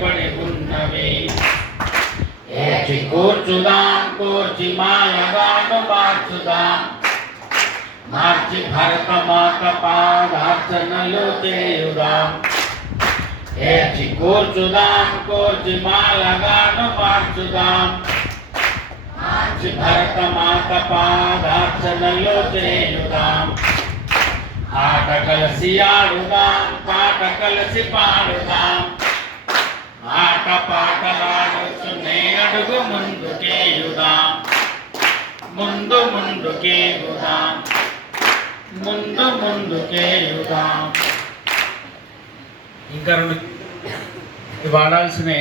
పడి ఉన్నవి. ఏచి కూర్చుదాం కూర్చి మాయగాను మార్చుదాం, మార్చి భరతమాత పాదార్చనలు చేయుదాం. ఏచి కూర్చుదాం కూర్చి మాలగాను మార్చుదాం, మార్చి భరతమాత పాదార్చనలు చేయుదాం. ఆట కలిసి ఆడుదాం, పాట కలిసి పాడుదాం, ఆట పాటలాడుచునే అడుగు ముందుకేయుదాం, ముందు ముందుకేయుదాం, ముందు ముందుకేయుదాం. ఇంకా రెండు వాడాల్సినవి.